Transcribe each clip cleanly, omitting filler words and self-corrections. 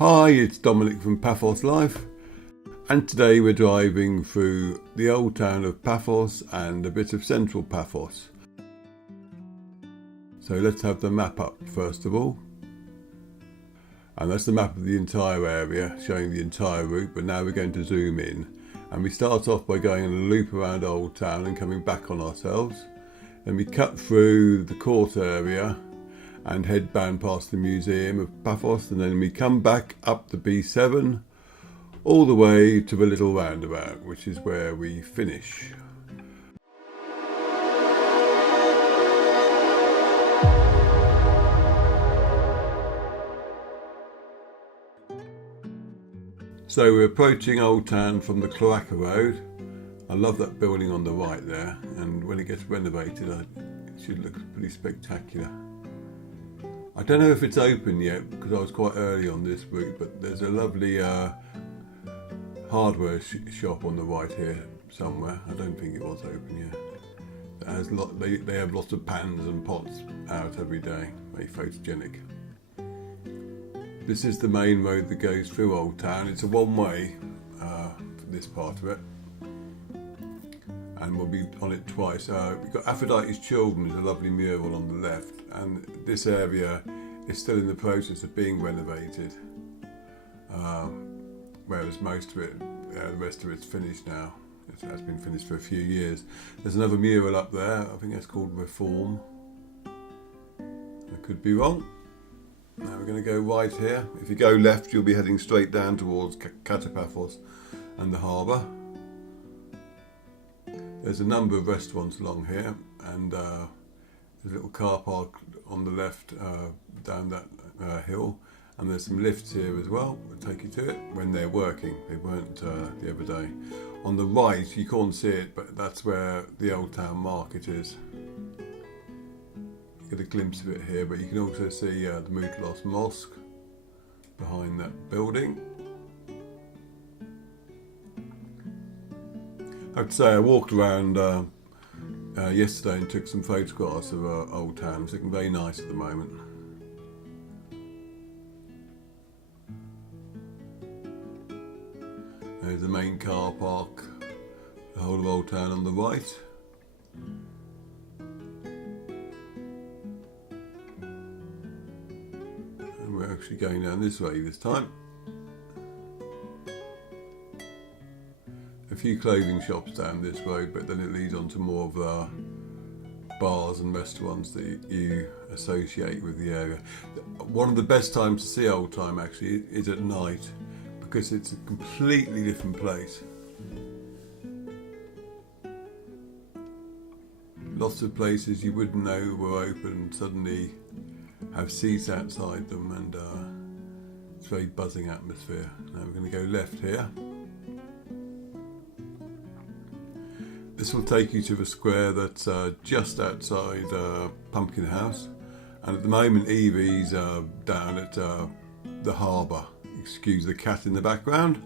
Hi, it's Dominic from Paphos Life, and today we're driving through the old town of Paphos and a bit of central Paphos. So let's have the map up first of all. And that's the map of the entire area, showing the entire route, but now we're going to zoom in. And we start off by going on a loop around Old Town and coming back on ourselves. Then we cut through the court area and head down past the Museum of Paphos, and then we come back up the B7 all the way to the little roundabout, which is where we finish. So we're approaching Old Town from the Cloaca Road. I love that building on the right there, and when it gets renovated it should look pretty spectacular. I don't know if it's open yet because I was quite early on this route, but there's a lovely hardware shop on the right here somewhere. I don't think it was open yet. It has they have lots of pans and pots out every day, very photogenic. This is the main road that goes through Old Town. It's a one-way for this part of it, and we'll be on it twice. We've got Aphrodite's Children, a lovely mural on the left, and this area is still in the process of being renovated, whereas most of it, the rest of it's finished now. It has been finished for a few years. There's another mural up there, I think that's called Reform. I could be wrong. Now we're going to go right here. If you go left, you'll be heading straight down towards Paphos and the harbour. There's a number of restaurants along here, and there's a little car park on the left down that hill, and there's some lifts here as well. We'll take you to it when they're working. They weren't the other day. On the right, you can't see it, but that's where the Old Town Market is. You get a glimpse of it here, but you can also see the Municipal Mosque behind that building. I have to say I walked around yesterday and took some photographs of Old Town. It's looking very nice at the moment. There's the main car park, the whole of Old Town on the right. And we're actually going down this way this time. A few clothing shops down this road, but then it leads on to more of the bars and restaurants that you associate with the area. One of the best times to see Old Town actually is at night, because it's a completely different place. Lots of places you wouldn't know were open suddenly have seats outside them, and it's a very buzzing atmosphere. Now we're going to go left here. This will take you to the square that's just outside Pumpkin House, and at the moment Evie's down at the harbour. Excuse the cat in the background.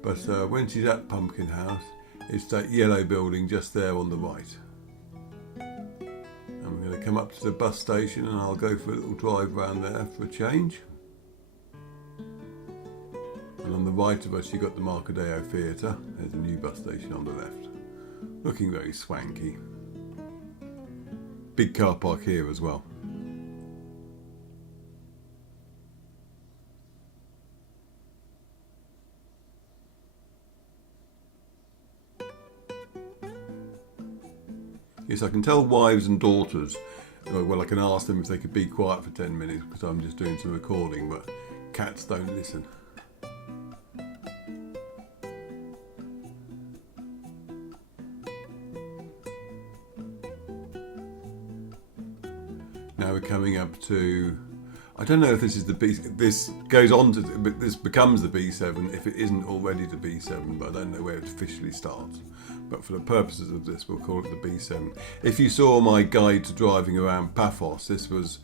But when she's at Pumpkin House, it's that yellow building just there on the right. And we're going to come up to the bus station, and I'll go for a little drive around there for a change. And on the right of us, you've got the Marcadeo Theatre. There's a new bus station on the left. Looking very swanky. Big car park here as well. Yes, I can tell wives and daughters, well, I can ask them if they could be quiet for 10 minutes because I'm just doing some recording, but cats don't listen. Now we're coming up to, I don't know if this is the B, this goes on to, but this becomes the B7 if it isn't already the B7, but I don't know where it officially starts. But for the purposes of this, we'll call it the B7. If you saw my guide to driving around Paphos, this was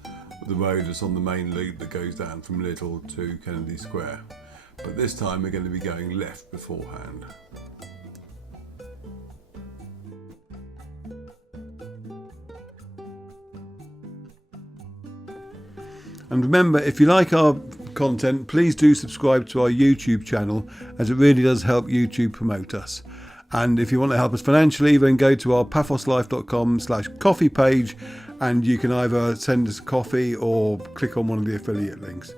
the road that's on the main loop that goes down from Little to Kennedy Square. But this time we're going to be going left beforehand. And remember, if you like our content, please do subscribe to our YouTube channel, as it really does help YouTube promote us. And if you want to help us financially, then go to our paphoslife.com/coffee page, and you can either send us a coffee or click on one of the affiliate links.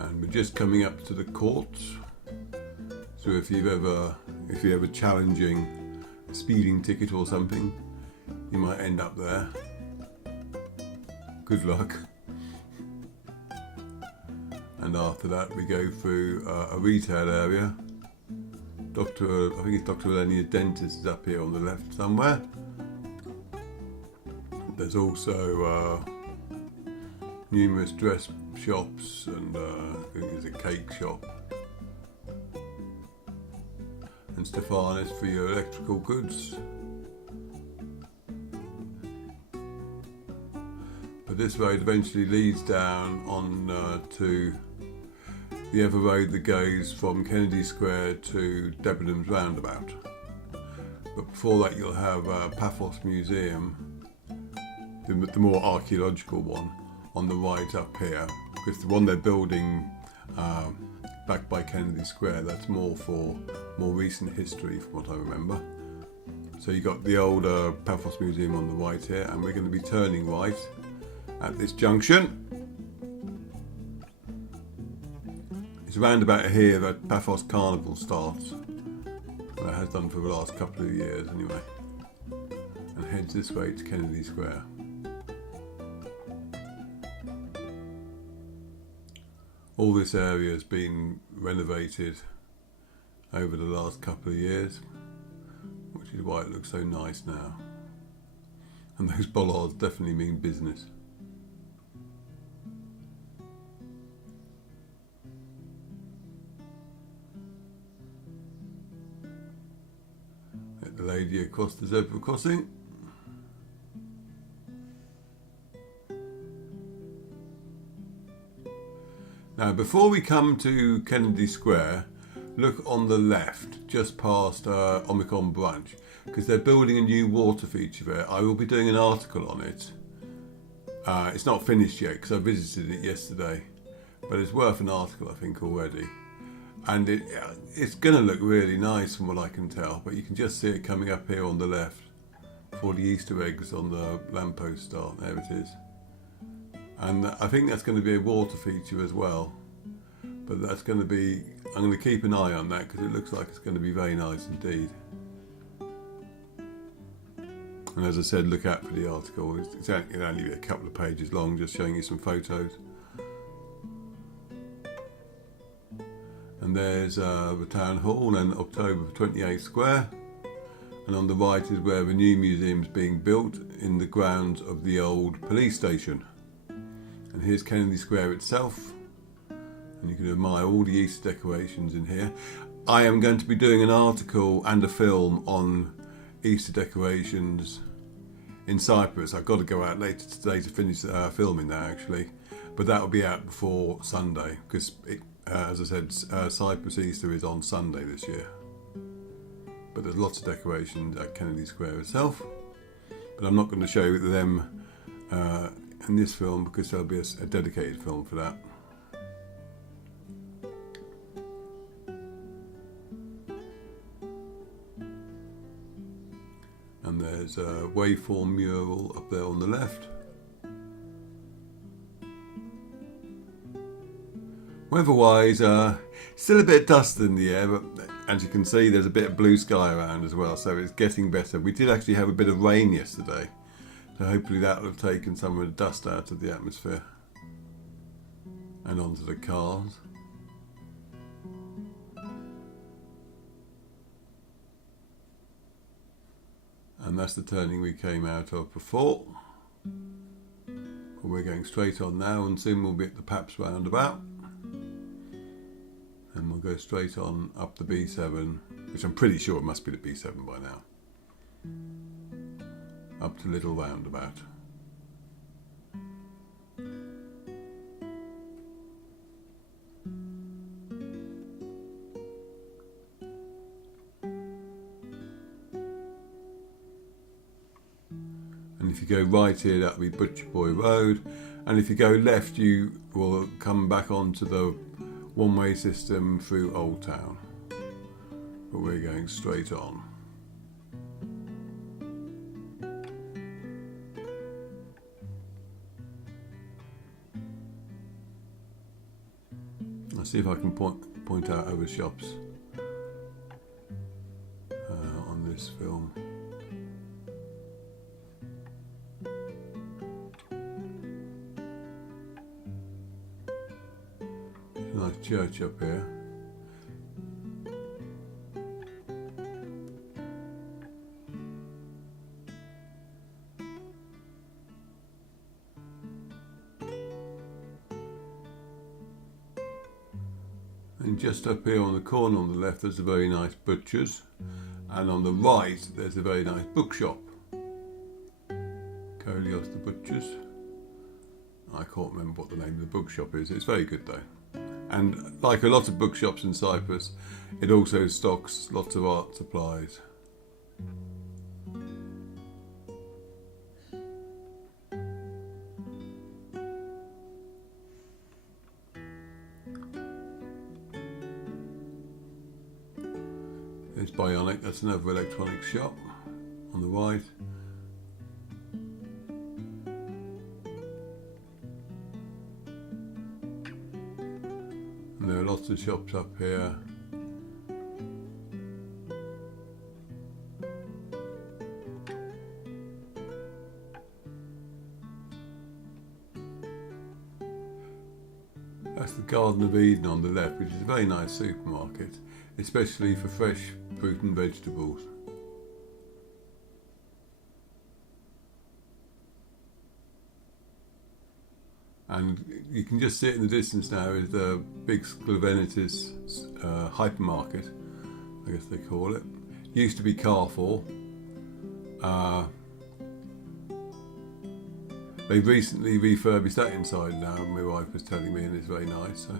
And we're just coming up to the courts. So if you have a challenging speeding ticket or something, you might end up there. Good luck. And after that we go through a retail area. I think it's Dr. Elenia Dentist is up here on the left somewhere. There's also numerous dress shops, and I think there's a cake shop. And Stephanus for your electrical goods. But this road eventually leads down on to the other road that goes from Kennedy Square to Debenhams Roundabout. But before that you'll have Paphos Museum, the more archaeological one, on the right up here, because the one they're building back by Kennedy Square, that's more for more recent history from what I remember. So you got the old Paphos Museum on the right here, and we're going to be turning right at this junction. It's around about here that Paphos Carnival starts. Well, it has done for the last couple of years anyway, and heads this way to Kennedy Square. All this area has been renovated over the last couple of years, which is why it looks so nice now. And those bollards definitely mean business. Let the lady across the zebra crossing. Now, before we come to Kennedy Square, look on the left, just past Omicron Branch, because they're building a new water feature there. I will be doing an article on it. It's not finished yet, because I visited it yesterday, but it's worth an article, I think, already. And it's going to look really nice from what I can tell, but you can just see it coming up here on the left before the Easter eggs on the lamppost start. There it is. And I think that's going to be a water feature as well, but that's going to be, I'm going to keep an eye on that because it looks like it's going to be very nice indeed. And as I said, look out for the article. It'll only be a couple of pages long, just showing you some photos. And there's the town hall and October 28th Square, and on the right is where the new museum's being built in the grounds of the old police station. And here's Kennedy Square itself, and you can admire all the Easter decorations in here. I am going to be doing an article and a film on Easter decorations in Cyprus. I've got to go out later today to finish filming that actually, but that will be out before Sunday, because as I said, Cyprus Easter is on Sunday this year. But there's lots of decorations at Kennedy Square itself, but I'm not going to show them in this film because there'll be a dedicated film for that. And there's a waveform mural up there on the left. Weather-wise, still a bit of dust in the air, but as you can see there's a bit of blue sky around as well, so it's getting better. We did actually have a bit of rain yesterday, so hopefully that will have taken some of the dust out of the atmosphere and onto the cars. And that's the turning we came out of before. We're going straight on now, and soon we'll be at the Paps roundabout. And we'll go straight on up the B7, which I'm pretty sure it must be the B7 by now. Up to Little Roundabout. And if you go right here, that'll be Butcher Boy Road, and if you go left, you will come back onto the one-way system through Old Town. But we're going straight on. I'll see if I can point out other shops on this film. Nice church up here. And just up here on the corner on the left there's a very nice butcher's, and on the right there's a very nice bookshop. Kolios the Butcher's. I can't remember what the name of the bookshop is. It's very good though. And like a lot of bookshops in Cyprus, it also stocks lots of art supplies. There's Bionic, that's another electronic shop on the right. And there are lots of shops up here. That's the Garden of Eden on the left, which is a very nice supermarket, especially for fresh fruit and vegetables. And you can just see it in the distance now is the big Sklavenitis hypermarket, I guess they call it. Used to be Carrefour. They've recently refurbished that inside now, my wife was telling me, and it's very nice. So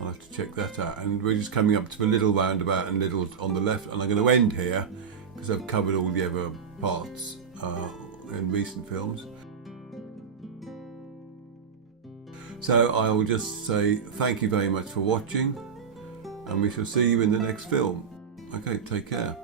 I'll have to check that out. And we're just coming up to a little roundabout and little on the left, and I'm going to end here because I've covered all the other parts in recent films. So I will just say thank you very much for watching, and we shall see you in the next film. Okay, take care.